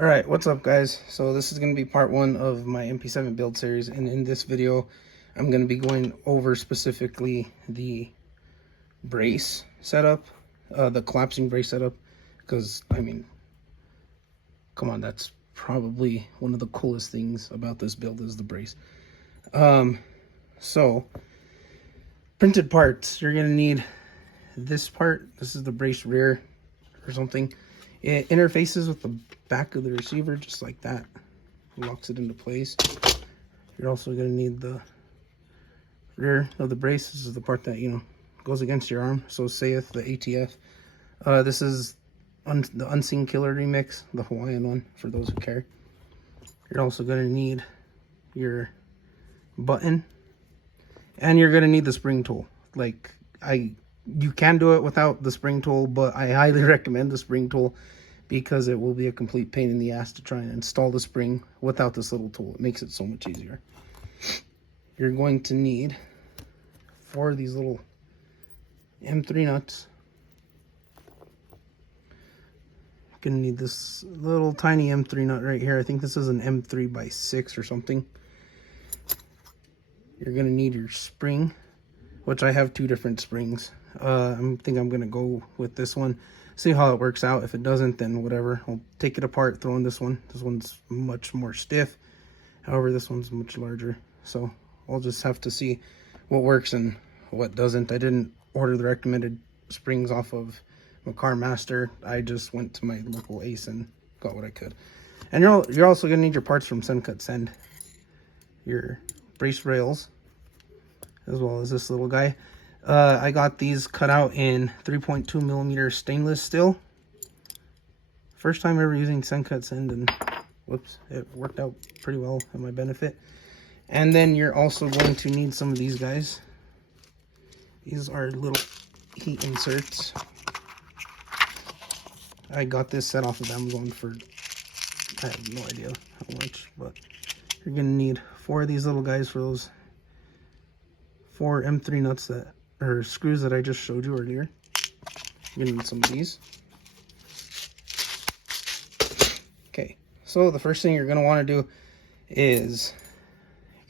Alright, what's up guys? So this is going to be part one of my MP7 build series, and in this video I'm going to be going over specifically the brace setup, the collapsing brace setup, because I mean, come on, that's probably one of the coolest things about this build is the brace. So printed parts, you're going to need this part. This is the brace rear or something. It interfaces with the back of the receiver just like that. Locks it into place. You're also going to need the rear of the brace. This is the part that, you know, goes against your arm. So saith the ATF. This is the Unseen Killer remix, the Hawaiian one, for those who care. You're also going to need your button, and you're going to need the spring tool. Like, you can do it without the spring tool, but I highly recommend the spring tool because it will be a complete pain in the ass to try and install the spring without this little tool. It makes it so much easier. You're going to need 4 of these little M3 nuts. You're going to need this little tiny M3 nut right here. I think this is an M3 by 6 or something. You're going to need your spring, which I have 2 different springs. I think I'm going to go with this one. See how it works out. If it doesn't, then whatever. I'll take it apart, throw in this one. This one's much more stiff. However, this one's much larger. So I'll just have to see what works and what doesn't. I didn't order the recommended springs off of Car Master. I just went to my local Ace and got what I could. And you're also going to need your parts from Send Cut Send. Your brace rails, as well as this little guy. I got these cut out in 3.2 millimeter stainless steel. First time ever using Send Cut Send, and whoops, it worked out pretty well in my benefit. And then you're also going to need some of these guys. These are little heat inserts. I got this set off of Amazon for, I have no idea how much, but you're gonna need 4 of these little guys for those 4 M3 nuts that, or screws that I just showed you earlier. You're gonna need some of these. Okay, so the first thing you're gonna want to do is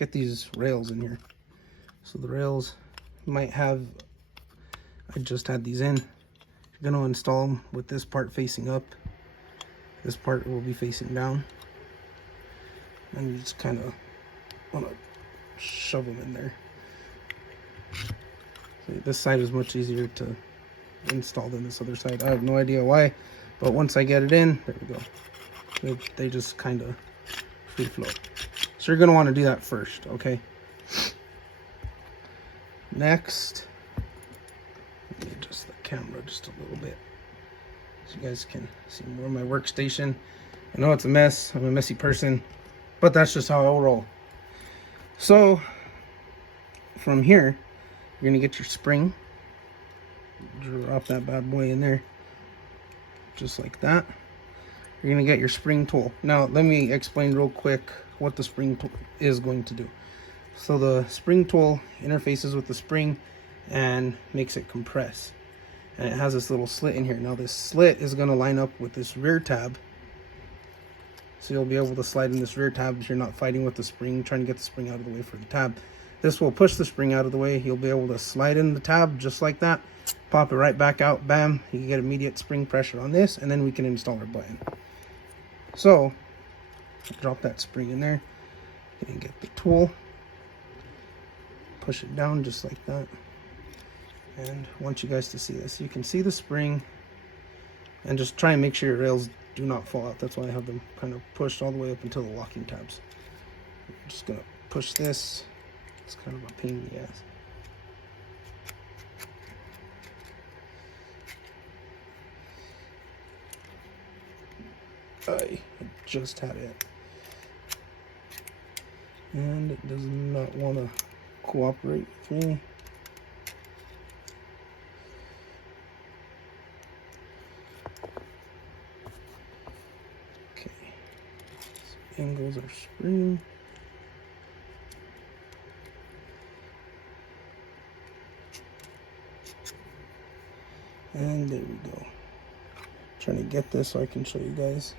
get these rails in here. So the rails might have, I just had these in. You're gonna install them with this part facing up. This part will be facing down. And you just kind of want to shove them in there. This side is much easier to install than this other side. I have no idea why, but once I get it in, there we go. They just kind of free float. So you're going to want to do that first, okay? Next, let me adjust the camera just a little bit so you guys can see more of my workstation. I know it's a mess. I'm a messy person, but that's just how I'll roll. So from here, you're going to get your spring, drop that bad boy in there, just like that. You're going to get your spring tool. Now, let me explain real quick what the spring tool is going to do. So the spring tool interfaces with the spring and makes it compress. And it has this little slit in here. Now, this slit is going to line up with this rear tab. So you'll be able to slide in this rear tab if you're not fighting with the spring, trying to get the spring out of the way for the tab. This will push the spring out of the way. You'll be able to slide in the tab just like that, pop it right back out, bam. You get immediate spring pressure on this, and then we can install our button. So, drop that spring in there, and get the tool, push it down just like that. And I want you guys to see this. You can see the spring, and just try and make sure your rails do not fall out. That's why I have them kind of pushed all the way up until the locking tabs. I'm just gonna push this. It's kind of a pain in the ass. I just had it. And it does not want to cooperate with me. Okay. So in goes our spring. And there we go. Trying to get this so I can show you guys.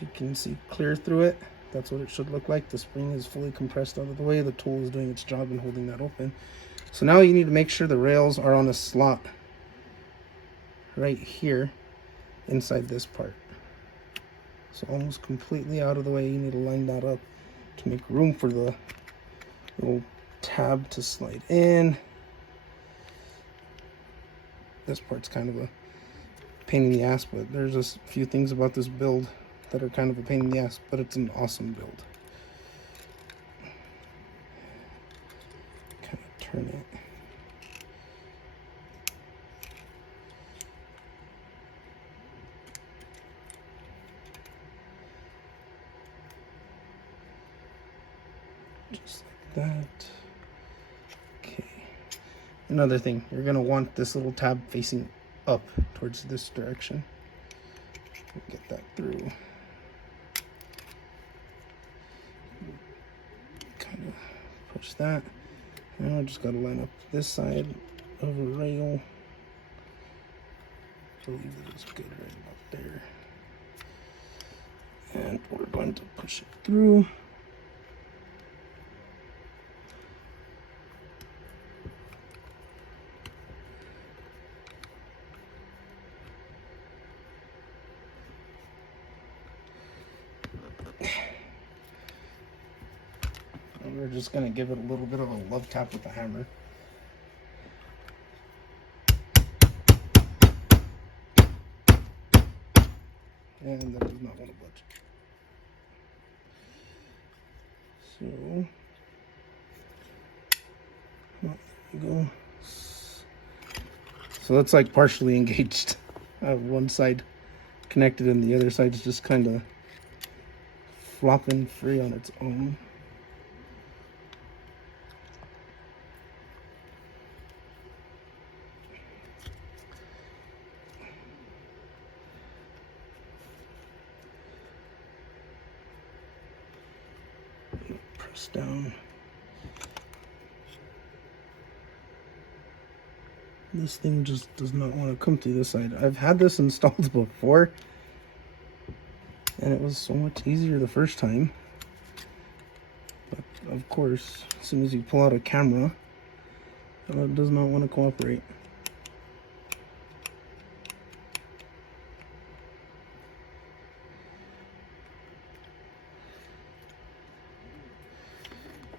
So You can see clear through it. That's what it should look like. The spring is fully compressed out of the way. The tool is doing its job in holding that open. So now you need to make sure the rails are on a slot right here inside this part. So almost completely out of the way. You need to line that up to make room for the little tab to slide in. This part's kind of a pain in the ass, but there's a few things about this build that are kind of a pain in the ass, but it's an awesome build. Kind of turn it. Just like that. Okay. Another thing, you're going to want this little tab facing up towards this direction. Get that through. Kind of push that. Now I just got to line up this side of the rail. I believe that is good right about there. And we're going to push it through. And we're just going to give it a little bit of a love tap with the hammer. And that does not want to budge. So, there we go. So that's like partially engaged. I have one side connected and the other side is just kind of flopping free on its own. Press down. This thing just does not want to come to this side. I've had this installed before, and it was so much easier the first time. But of course, as soon as you pull out a camera, it does not want to cooperate.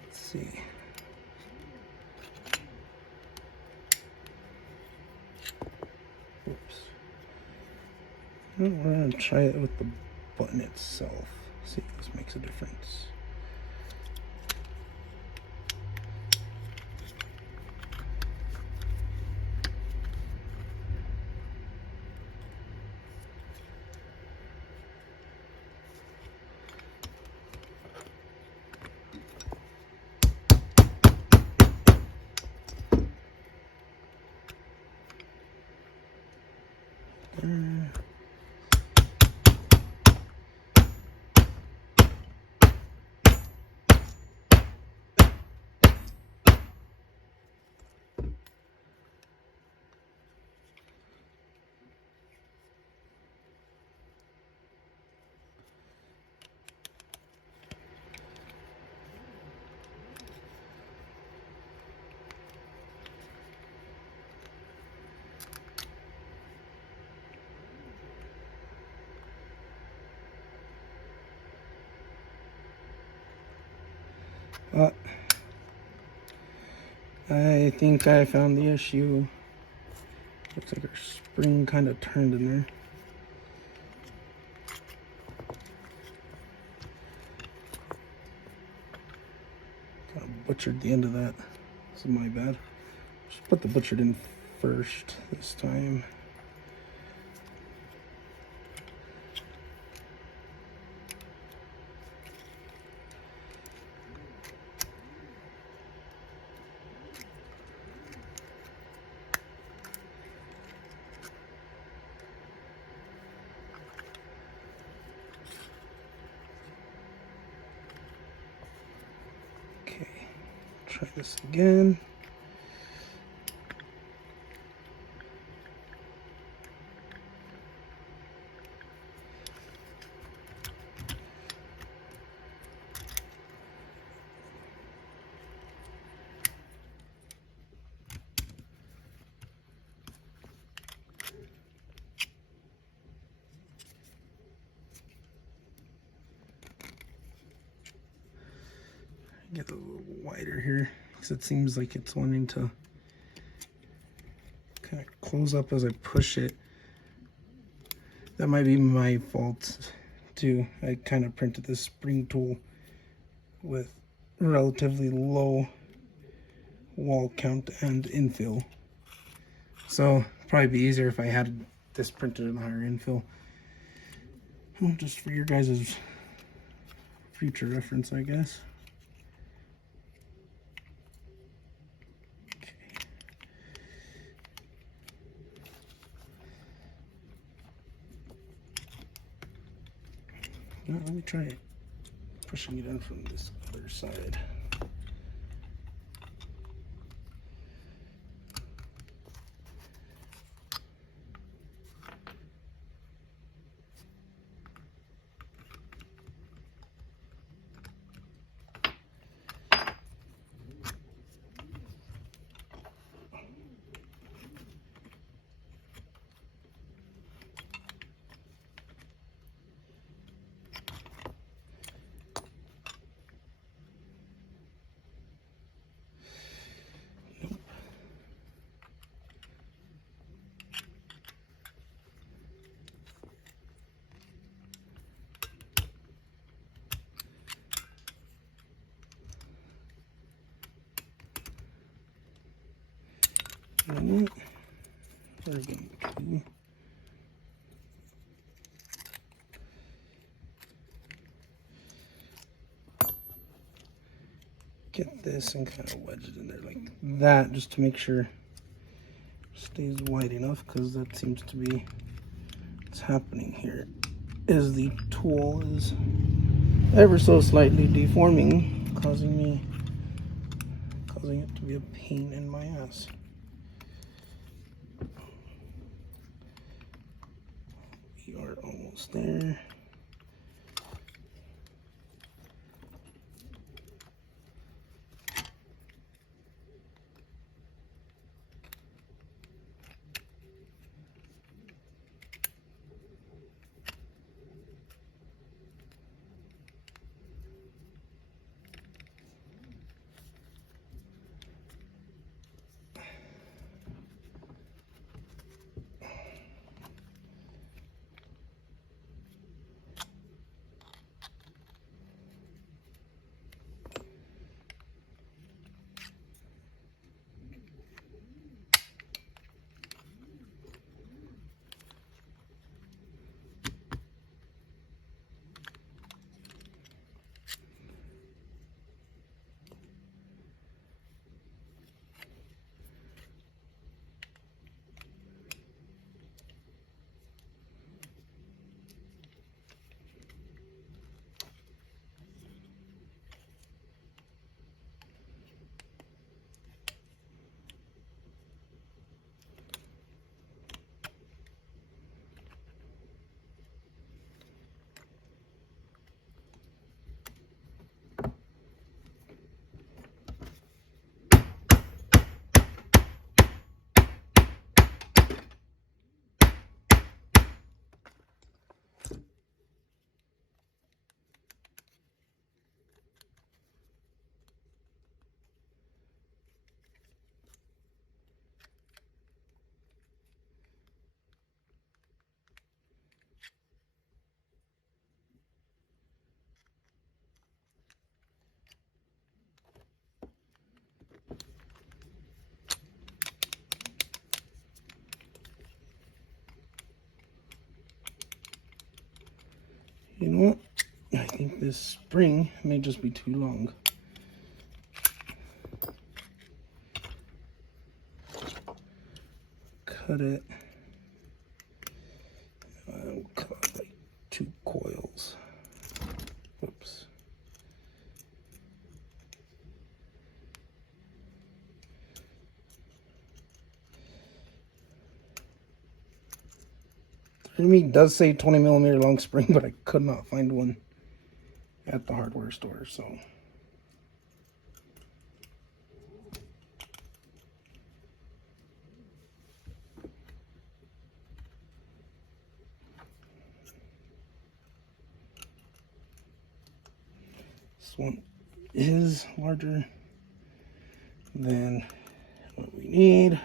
Let's see. Oops. We're going to try it with the button itself. See if this makes a difference. I think I found the issue. Looks like our spring kind of turned in there. Kind of butchered the end of that. This is my bad. Just put the butchered in first this time. Okay, try this again. get it a little wider here because it seems like it's wanting to kind of close up as I push it. That might be my fault too. I kind of printed this spring tool with relatively low wall count and infill. So probably be easier if I had this printed in higher infill. Well, just for your guys' future reference, I guess. Okay. Now let me try pushing it in from this other side. And we're going to get this and kind of wedge it in there like that, just to make sure it stays wide enough, because that seems to be what's happening here, is the tool is ever so slightly deforming, causing it to be a pain in my ass. We are almost there. You know what? I think this spring may just be too long. Cut it. I'll cut like 2 coils. Whoops. Me does say 20mm long spring, but I could not find one at the hardware store, so this one is larger than what we need.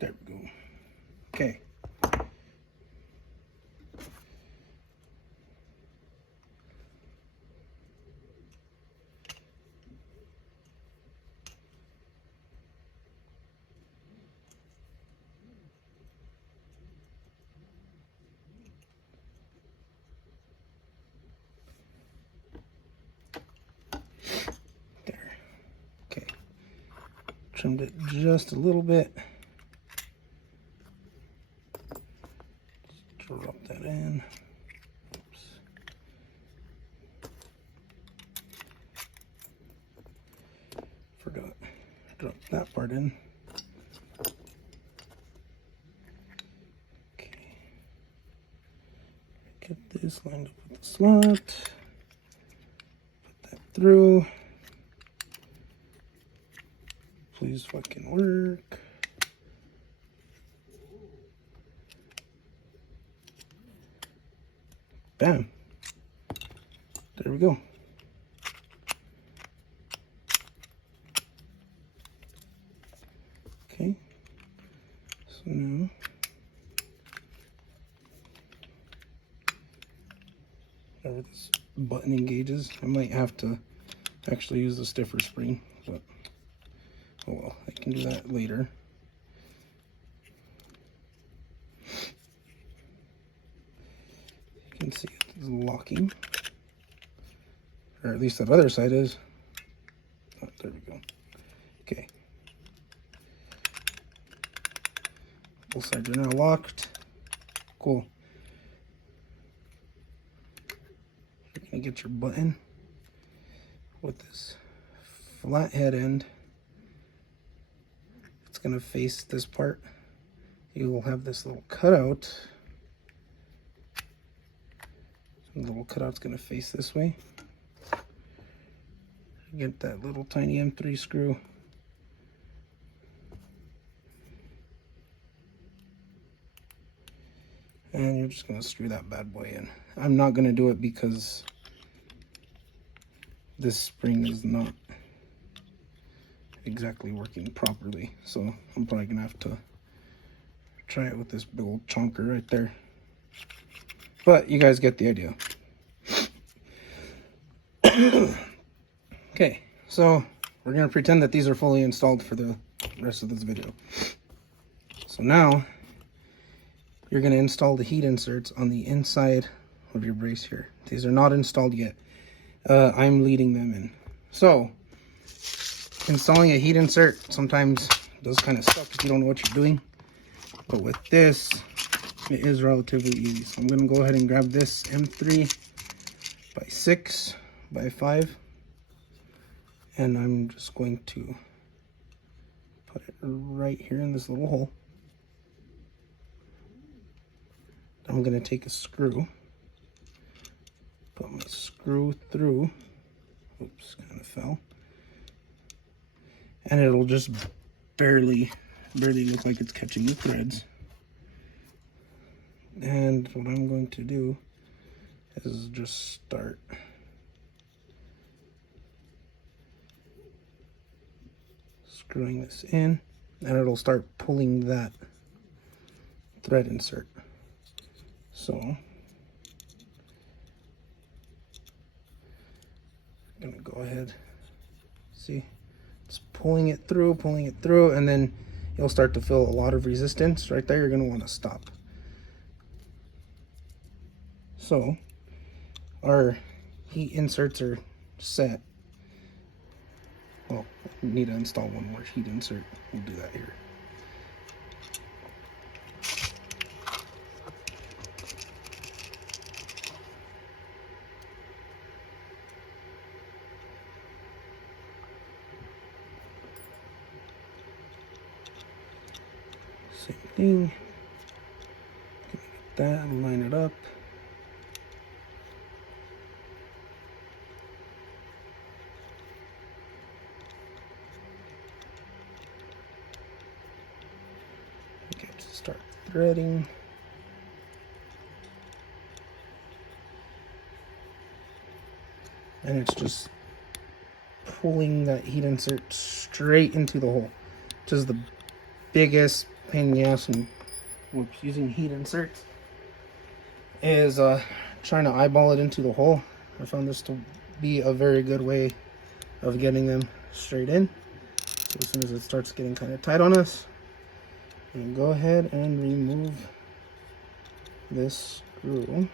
There we go. Okay. There. Okay. Trimmed it just a little bit. Drop that in. Oops. Forgot. Drop that part in. Okay. Get this lined up with the slot. Put that through. Please fucking work. Bam. There we go. Okay. So now whatever this button engages, I might have to actually use the stiffer spring, but oh well, I can do that later. You can see it's locking, or at least that other side is. Oh, there we go. Okay. Both sides are now locked. Cool. You're gonna get your button with this flat head end. It's gonna face this part. You will have this little cutout. The little cutout's gonna face this way. Get that little tiny M3 screw. And you're just gonna screw that bad boy in. I'm not gonna do it because this spring is not exactly working properly. So I'm probably gonna have to try it with this big old chonker right there. But you guys get the idea. Okay, so we're gonna pretend that these are fully installed for the rest of this video. So now you're gonna install the heat inserts on the inside of your brace here. These are not installed yet. I'm leading them in. So installing a heat insert sometimes does kind of suck if you don't know what you're doing. But with this, it is relatively easy. So I'm gonna go ahead and grab this M3 by 6 by 5. And I'm just going to put it right here in this little hole. I'm going to take a screw, put my screw through, oops, kind of fell, and it'll just barely look like it's catching the threads. And what I'm going to do is just start screwing this in, and it'll start pulling that thread insert. So I'm gonna go ahead, see, it's pulling it through, and then you'll start to feel a lot of resistance right there. You're gonna want to stop. So our heat inserts are set. Well, we need to install one more heat insert. We'll do that here. Same thing. Get that and line it up. Okay, just start threading. And it's just pulling that heat insert straight into the hole, which is the biggest pain in the ass when using heat inserts, is trying to eyeball it into the hole. I found this to be a very good way of getting them straight in. So as soon as it starts getting kind of tight on us, and go ahead and remove this screw.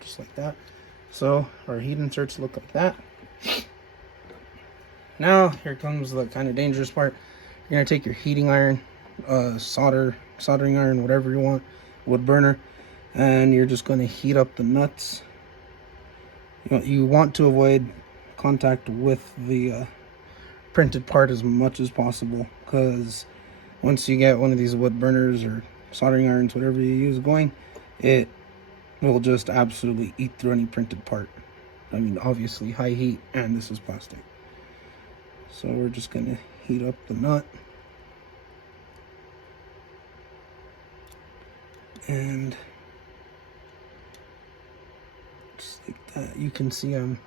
Just like that. So our heat inserts look like that. Now here comes the kind of dangerous part. You're gonna take your heating iron, soldering iron, whatever you want, wood burner, and you're just gonna heat up the nuts. You want to avoid contact with the printed part as much as possible, because once you get one of these wood burners or soldering irons, whatever you use going, it will just absolutely eat through any printed part. I mean, obviously high heat, and this is plastic. So we're just gonna heat up the nut. And just like that, you can see I'm